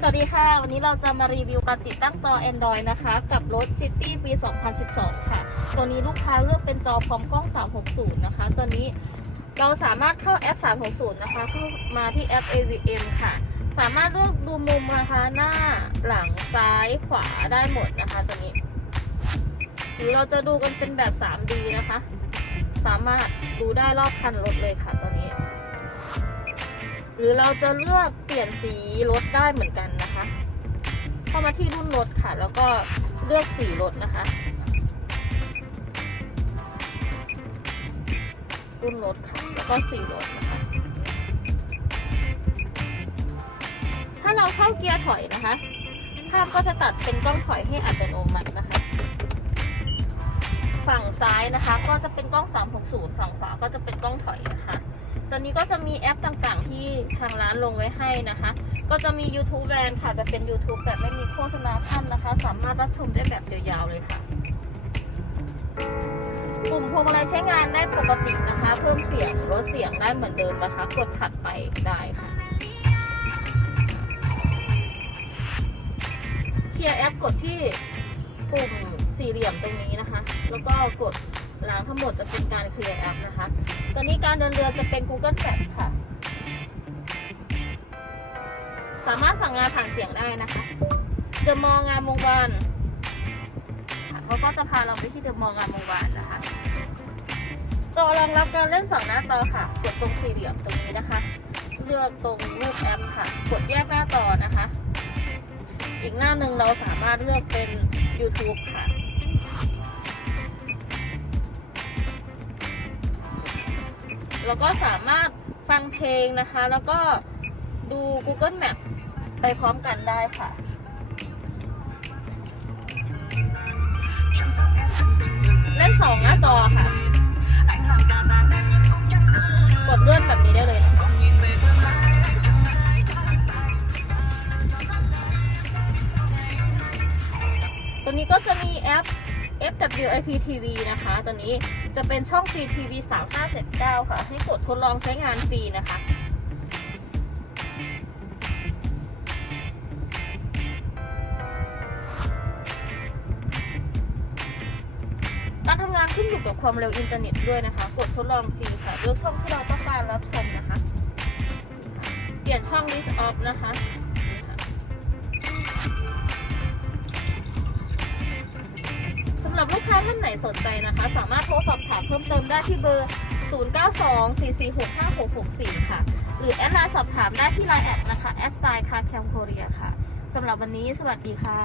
สวัสดีค่ะ วันนี้เราจะมารีวิวการติดตั้งจอ Android นะคะ กับรถ City ปี 2012 ค่ะ ตัวนี้ลูกค้าเลือกเป็นจอพร้อมกล้อง 360 นะคะ ตัวนี้เราสามารถเข้าแอป 360 นะคะเข้ามาที่แอป AVM ค่ะ สามารถเลือกดูมุมนะคะหน้าหลังซ้ายขวาได้หมดนะคะ ตัวนี้ หรือเราจะดูกันเป็นแบบ 3D นะคะ สามารถดูได้รอบคันรถเลยค่ะตัวนี้ หรือเราจะเลือกเปลี่ยนสีรถได้เหมือนกันนะคะ เข้ามาที่รุ่นรถค่ะ แล้วก็เลือกสีรถนะคะ รุ่นรถค่ะ แล้วก็สีรถนะคะ ถ้าเราเข้าเกียร์ถอยนะคะภาพก็จะตัดเป็นกล้องถอยให้อัตโนมัตินะคะ ฝั่งซ้ายนะคะ ก็จะเป็นกล้อง 360 ฝั่งขวาก็จะเป็นกล้องถอยนะคะตอนนี้ก็จะมีแอปต่างๆ ที่ทางร้านลงไว้ให้นะคะ ก็จะมี YouTube แบรนด์ค่ะ จะเป็น YouTube แบบไม่มีโฆษณาขั้นนะคะ สามารถรับชมได้แบบยาวๆเลยค่ะปุ่มพวงมาลัยใช้งานได้ปกตินะคะ เพิ่มเสียงลดเสียงได้เหมือนเดิมนะคะ กดถัดไปได้ค่ะเคลียร์แอปกดที่ปุ่ม สี่เหลี่ยมตรงนี้นะคะ แล้วก็กดล้างทั้งหมดจะเป็นการเคลียร์แอปนะคะ ตอนนี้การเดินเรือจะเป็น Google Map ค่ะ สามารถสั่งงานผ่านเสียงได้นะคะเดอะมองงามวงวานเขาก็จะพาเราไปที่เดอะมองงามวงวานนะคะจอรองรับการเล่นสองหน้าจอค่ะ กดตรงสี่เหลี่ยมตรงนี้นะคะ เลือกตรงรูปแอปค่ะ กดแยกหน้าจอนะคะ อีกหน้าหนึ่งเราสามารถเลือกเป็น YouTube ค่ะ แล้วก็สามารถฟังเพลงนะคะ แล้วก็ดู Google Map ไปพร้อมกันได้ค่ะเล่นสองหน้าจอค่ะ กดเลื่อนแบบนี้ได้เลยนะคะตัวนี้ก็จะมีแอป FWIP TV นะคะ ตัวนี้จะเป็นช่อง Free TV 3579 ค่ะ ให้กดทดลองใช้งานฟรีนะคะการทำงานขึ้นอยู่กับความเร็วอินเทอร์เน็ตด้วยนะคะ กดทดลองฟรีค่ะเลือกช่องที่เราต้องการรับชมนะคะ เปลี่ยนช่อง list off นะคะ ท่านไหนสนใจนะคะ สามารถโทรสอบถามเพิ่มเติมได้ที่เบอร์ 0924465664 ค่ะ หรือแอดไลน์สอบถามได้ที่ไลน์แอดนะคะแอดไซน์คาแคมโคเรียค่ะสำหรับวันนี้สวัสดีค่ะ